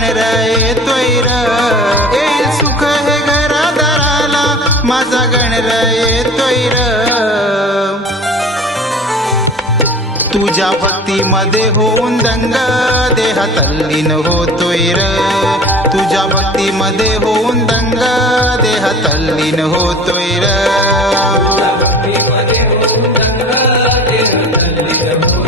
गण येतोय र, येईल सुख हे घरादाराला, माझा गण येतोय र. तुझ्या भक्तीमध्ये होऊन दंग, देह तल्लीन होतोय र. तुझ्या भक्तीमध्ये होऊन दंग, देह तल्लीन होतोय र.